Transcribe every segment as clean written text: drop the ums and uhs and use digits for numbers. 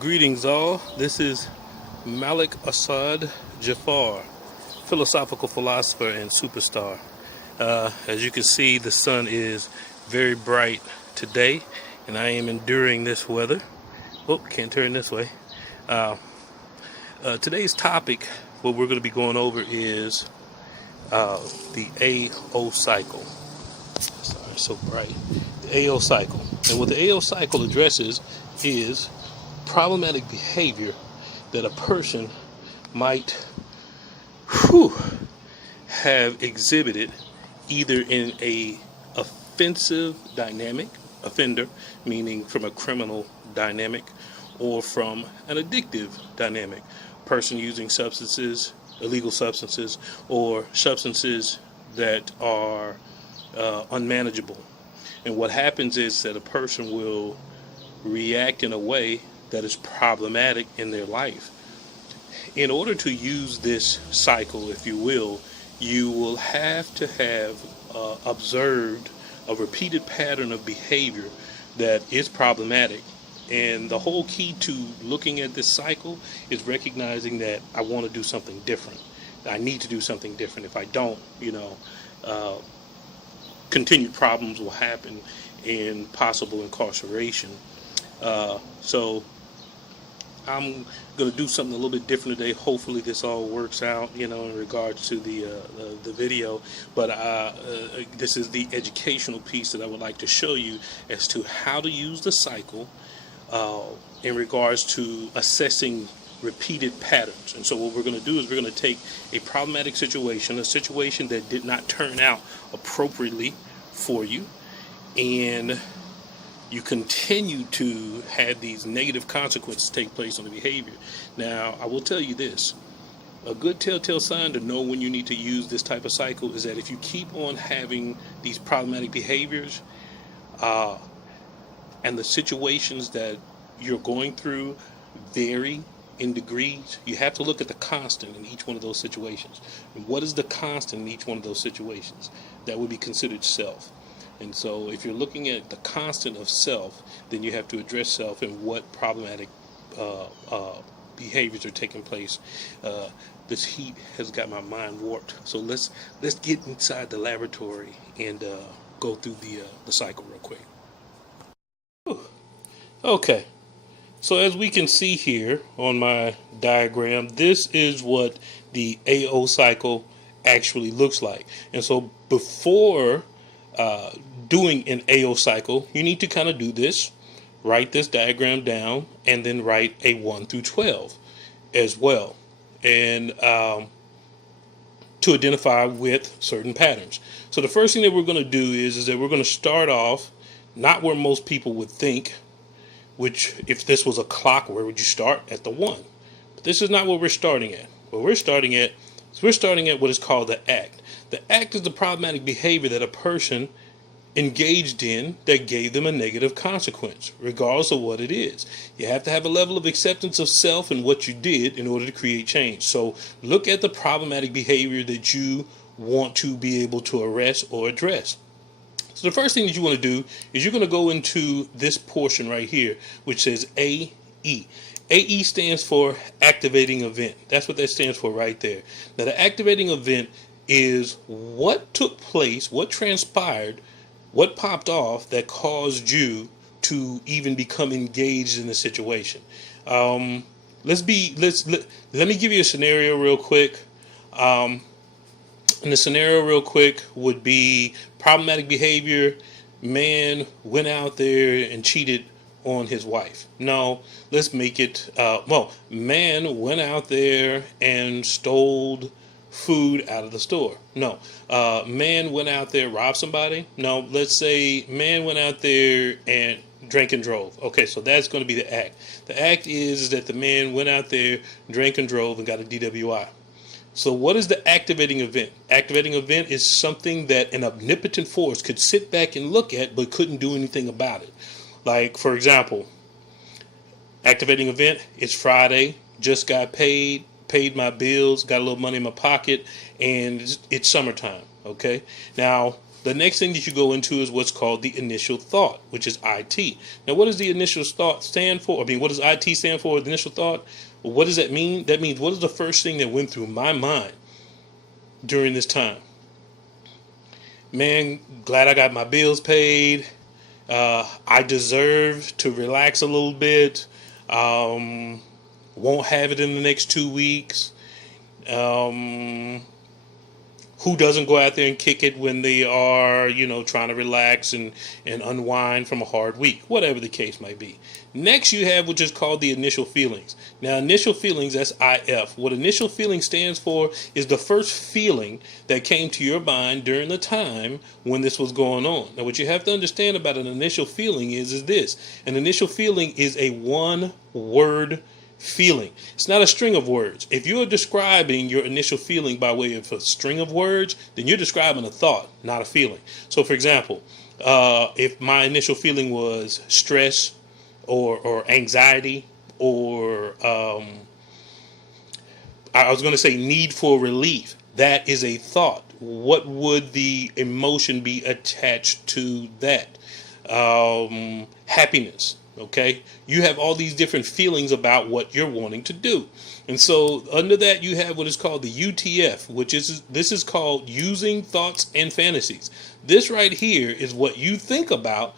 Greetings, all. This is Malik Assad Jafar, philosophical philosopher and superstar. As you can see, the sun is very bright today, and I am enduring this weather. Oh, can't turn this way. Uh, Today's topic, what we're going to be going over is the AO cycle. Sorry, so bright. The AO cycle. And what the AO cycle addresses is problematic behavior that a person might have exhibited either in a offensive dynamic, offender, meaning from a criminal dynamic, or from an addictive dynamic, person using substances, illegal substances, or substances that are unmanageable. And what happens is that a person will react in a way that is problematic in their life. In order to use this cycle, if you will have to have observed a repeated pattern of behavior that is problematic. And the whole key to looking at this cycle is recognizing that I want to do something different. I need to do something different. If I don't, continued problems will happen and possible incarceration. So I'm going to do something a little bit different today. Hopefully this all works out, in regards to the video. But this is the educational piece that I would like to show you as to how to use the cycle in regards to assessing repeated patterns. And so what we're going to do is we're going to take a problematic situation, a situation that did not turn out appropriately for you, and you continue to have these negative consequences take place on the behavior. Now, I will tell you this. A good telltale sign to know when you need to use this type of cycle is that if you keep on having these problematic behaviors and the situations that you're going through vary in degrees, you have to look at the constant in each one of those situations. And what is the constant in each one of those situations? That would be considered self. And so if you're looking at the constant of self, then you have to address self and what problematic behaviors are taking place. This heat has got my mind warped. So let's get inside the laboratory and go through the cycle real quick. Whew. Okay. So as we can see here on my diagram, this is what the AO cycle actually looks like. And so before doing an AO cycle, you need to kind of do this, write this diagram down, and then write a 1 through 12 as well, and to identify with certain patterns. So the first thing that we're going to do is that we're going to start off not where most people would think, which if this was a clock, where would you start? At the 1. But this is not what we're starting at. What we're starting at is we're starting at what is called the act. The act is the problematic behavior that a person engaged in that gave them a negative consequence, regardless of what it is. You have to have a level of acceptance of self and what you did in order to create change. So look at the problematic behavior that you want to be able to arrest or address. So the first thing that you want to do is you're going to go into this portion right here, which says AE. AE stands for activating event. That's what that stands for right there. Now, the activating event is what took place, what transpired, what popped off that caused you to even become engaged in the situation. Let me give you a scenario real quick. And the scenario real quick would be problematic behavior. Man went out there and cheated on his wife. No, let's make it, man went out there and stole food out of the store. No. Man went out there, robbed somebody. No, let's say man went out there and drank and drove. Okay, so that's going to be the act. The act is that the man went out there, drank and drove, and got a DWI. So what is the activating event? Activating event is something that an omnipotent force could sit back and look at but couldn't do anything about it. Like, for example, activating event, it's Friday, just got paid my bills, got a little money in my pocket, and it's summertime. Okay, now The next thing that you go into is what's called the initial thought, which is IT. Now, what does the initial thought stand for? I mean, what does IT stand for, the initial thought? Well, what does that mean? That means, what is the first thing that went through my mind during this time? Man, glad I got my bills paid. I deserve to relax a little bit. Won't have it in the next 2 weeks. Um, who doesn't go out there and kick it when they are, trying to relax and unwind from a hard week, whatever the case might be. Next, you have what is called the initial feelings. Now, initial feelings, that's IF. What initial feeling stands for is the first feeling that came to your mind during the time when this was going on. Now, what you have to understand about an initial feeling is this. An initial feeling is a one-word feeling. It's not a string of words. If you're describing your initial feeling by way of a string of words, then you're describing a thought, not a feeling. So, for example, if my initial feeling was stress or anxiety or I was going to say need for relief, that is a thought. What would the emotion be attached to that? Happiness. Okay, you have all these different feelings about what you're wanting to do, and so under that you have what is called the UTF, which is this is called using thoughts and fantasies. This right here is what you think about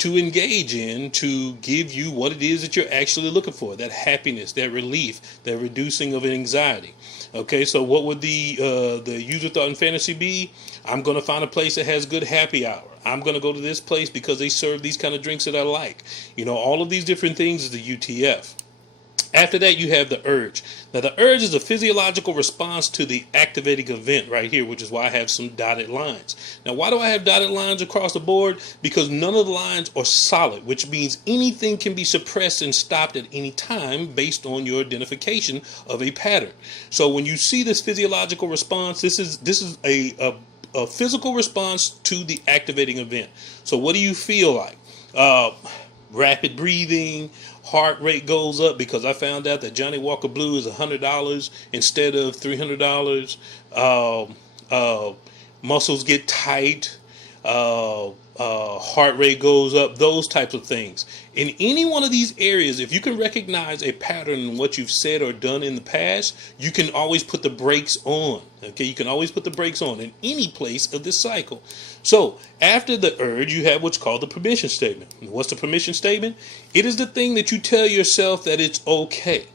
to engage in to give you what it is that you're actually looking for, that happiness, that relief, that reducing of anxiety. Okay, so what would the user thought and fantasy be? I'm going to find a place that has good happy hour. I'm going to go to this place because they serve these kind of drinks that I like. All of these different things is the UTF. After that, you have the urge. Now, the urge is a physiological response to the activating event right here, which is why I have some dotted lines. Now, why do I have dotted lines across the board? Because none of the lines are solid, which means anything can be suppressed and stopped at any time based on your identification of a pattern. So when you see this physiological response, this is a physical response to the activating event. So what do you feel like? Rapid breathing, heart rate goes up because I found out that Johnny Walker Blue is $100 instead of $300. Muscles get tight. Heart rate goes up. Those types of things. In any one of these areas, if you can recognize a pattern in what you've said or done in the past, you can always put the brakes on. Okay, you can always put the brakes on in any place of this cycle. So after the urge, you have what's called the permission statement. And what's the permission statement? It is the thing that you tell yourself that it's okay.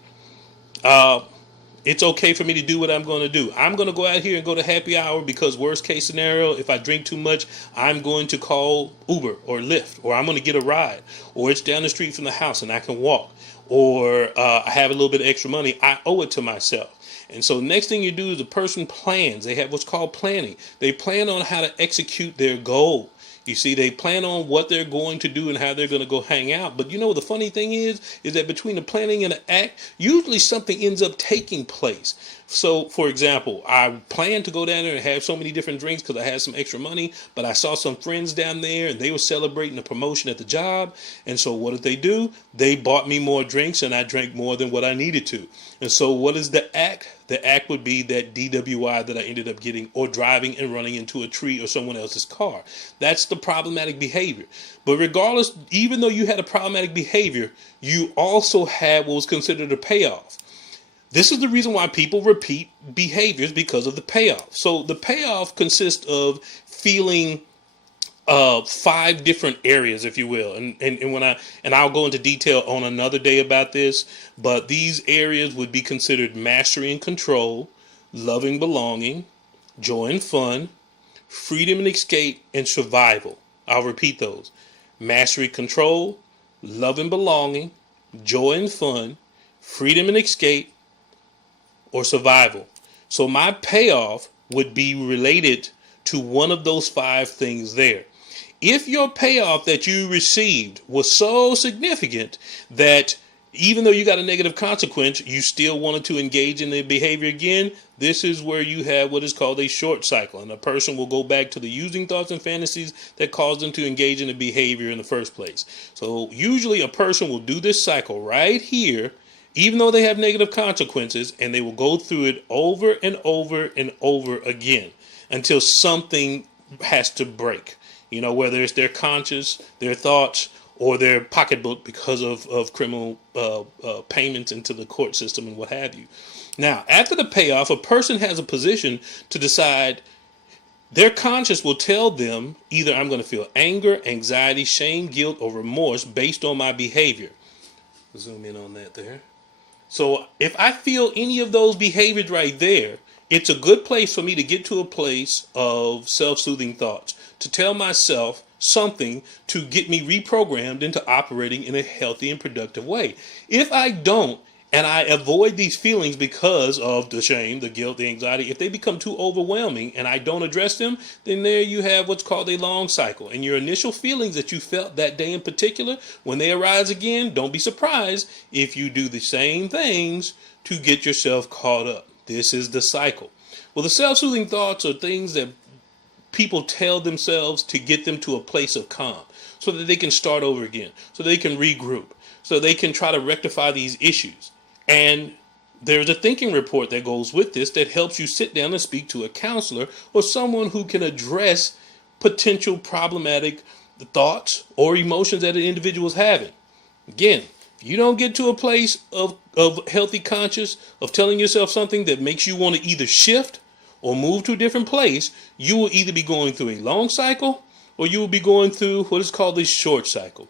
It's okay for me to do what I'm going to do. I'm going to go out here and go to happy hour because worst case scenario, if I drink too much, I'm going to call Uber or Lyft, or I'm going to get a ride, or it's down the street from the house and I can walk, or I have a little bit of extra money. I owe it to myself. And so next thing you do is the person plans. They have what's called planning. They plan on how to execute their goal. You see, they plan on what they're going to do and how they're going to go hang out. But the funny thing is that between the planning and the act, usually something ends up taking place. So, for example, I planned to go down there and have so many different drinks because I had some extra money, but I saw some friends down there and they were celebrating a promotion at the job. And so what did they do? They bought me more drinks and I drank more than what I needed to. And so what is the act? The act would be that DWI that I ended up getting, or driving and running into a tree or someone else's car. That's the problematic behavior. But regardless, even though you had a problematic behavior, you also had what was considered a payoff. This is the reason why people repeat behaviors, because of the payoff. So the payoff consists of feeling 5 different areas, if you will, and I'll go into detail on another day about this. But these areas would be considered mastery and control, loving belonging, joy and fun, freedom and escape, and survival. I'll repeat those: mastery, control, love and belonging, joy and fun, freedom and escape, or survival. So my payoff would be related to one of those 5 things there. If your payoff that you received was so significant that even though you got a negative consequence, you still wanted to engage in the behavior again, this is where you have what is called a short cycle. And a person will go back to the using thoughts and fantasies that caused them to engage in the behavior in the first place. So usually a person will do this cycle right here, even though they have negative consequences, and they will go through it over and over and over again until something has to break. Whether it's their conscience, their thoughts, or their pocketbook because of criminal payments into the court system and what have you. Now, after the payoff, a person has a position to decide. Their conscience will tell them either I'm going to feel anger, anxiety, shame, guilt, or remorse based on my behavior. Zoom in on that there. So if I feel any of those behaviors right there, it's a good place for me to get to a place of self-soothing thoughts, to tell myself something to get me reprogrammed into operating in a healthy and productive way. If I don't, and I avoid these feelings because of the shame, the guilt, the anxiety, if they become too overwhelming and I don't address them, then there you have what's called a long cycle. And your initial feelings that you felt that day in particular, when they arise again, don't be surprised if you do the same things to get yourself caught up. This is the cycle. Well, the self-soothing thoughts are things that people tell themselves to get them to a place of calm so that they can start over again, so they can regroup, so they can try to rectify these issues. And there's a thinking report that goes with this that helps you sit down and speak to a counselor or someone who can address potential problematic thoughts or emotions that an individual is having. Again, if you don't get to a place of healthy conscious, of telling yourself something that makes you want to either shift or move to a different place, you will either be going through a long cycle or you will be going through what is called a short cycle.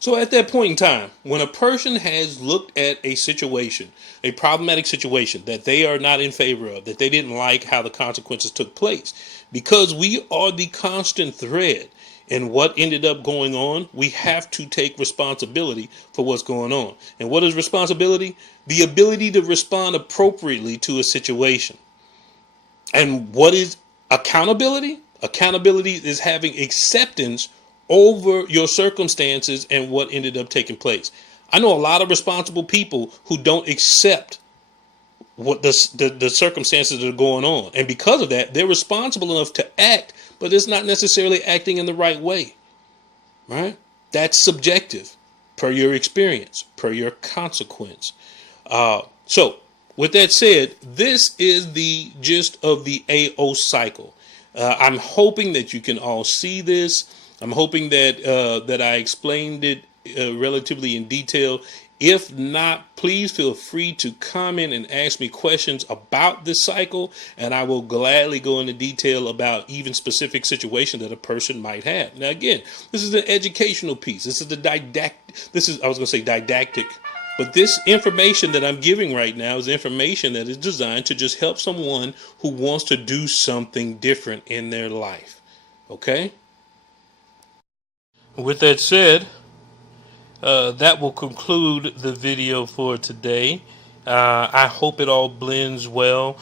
So at that point in time, when a person has looked at a situation, a problematic situation that they are not in favor of, that they didn't like how the consequences took place, because we are the constant thread in what ended up going on, we have to take responsibility for what's going on. And what is responsibility? The ability to respond appropriately to a situation. And what is accountability? Accountability is having acceptance over your circumstances and what ended up taking place. I know a lot of responsible people who don't accept what the circumstances that are going on. And because of that, they're responsible enough to act, but it's not necessarily acting in the right way. Right? That's subjective per your experience, per your consequence. So with that said, this is the gist of the AO cycle. I'm hoping that you can all see this. I'm hoping that I explained it relatively in detail. If not, please feel free to comment and ask me questions about this cycle, and I will gladly go into detail about even specific situations that a person might have. Now, again, this is an educational piece. This is didactic, but this information that I'm giving right now is information that is designed to just help someone who wants to do something different in their life. Okay? With that said, that will conclude the video for today. I hope it all blends well.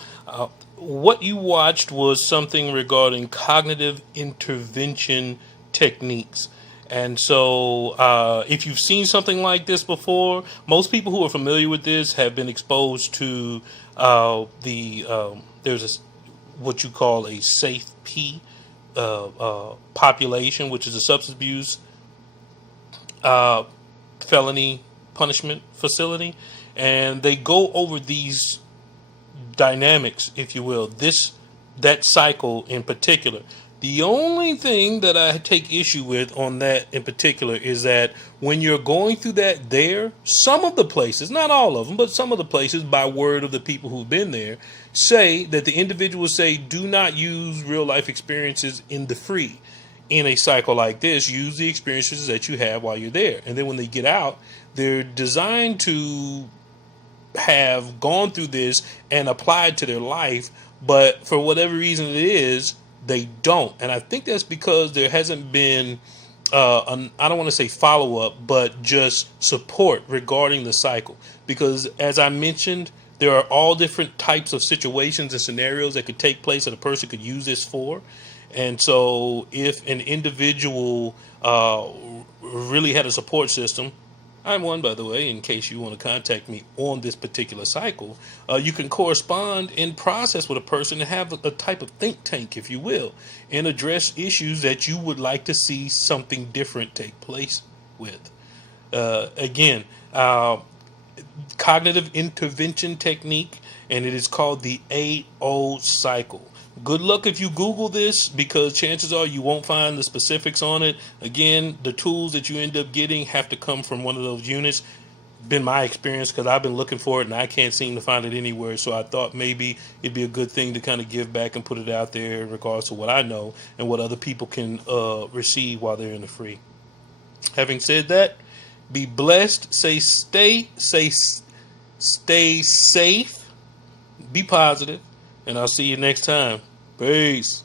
What you watched was something regarding cognitive intervention techniques. And so if you've seen something like this before, most people who are familiar with this have been exposed to there's what you call a safe P population, which is a substance abuse felony punishment facility, and they go over these dynamics, if you will, that cycle in particular. The only thing that I take issue with on that in particular is that when you're going through that there, some of the places, not all of them, but some of the places, by word of the people who've been there, say that the individuals say do not use real life experiences in the free. In a cycle like this, use the experiences that you have while you're there. And then when they get out, they're designed to have gone through this and applied to their life, but for whatever reason it is, they don't. And I think that's because there hasn't been I don't want to say follow-up, but just support regarding the cycle. Because as I mentioned, there are all different types of situations and scenarios that could take place that a person could use this for. And so if an individual really had a support system, I'm one, by the way, in case you want to contact me on this particular cycle, you can correspond and process with a person and have a type of think tank, if you will, and address issues that you would like to see something different take place with. Again, cognitive intervention technique, and it is called the AO cycle. Good luck if you Google this, because chances are you won't find the specifics on it. Again, the tools that you end up getting have to come from one of those units. Been my experience, because I've been looking for it and I can't seem to find it anywhere. So I thought maybe it'd be a good thing to kind of give back and put it out there in regards to what I know and what other people can receive while they're in the free. Having said that, be blessed. Stay safe. Be positive, and I'll see you next time. Peace.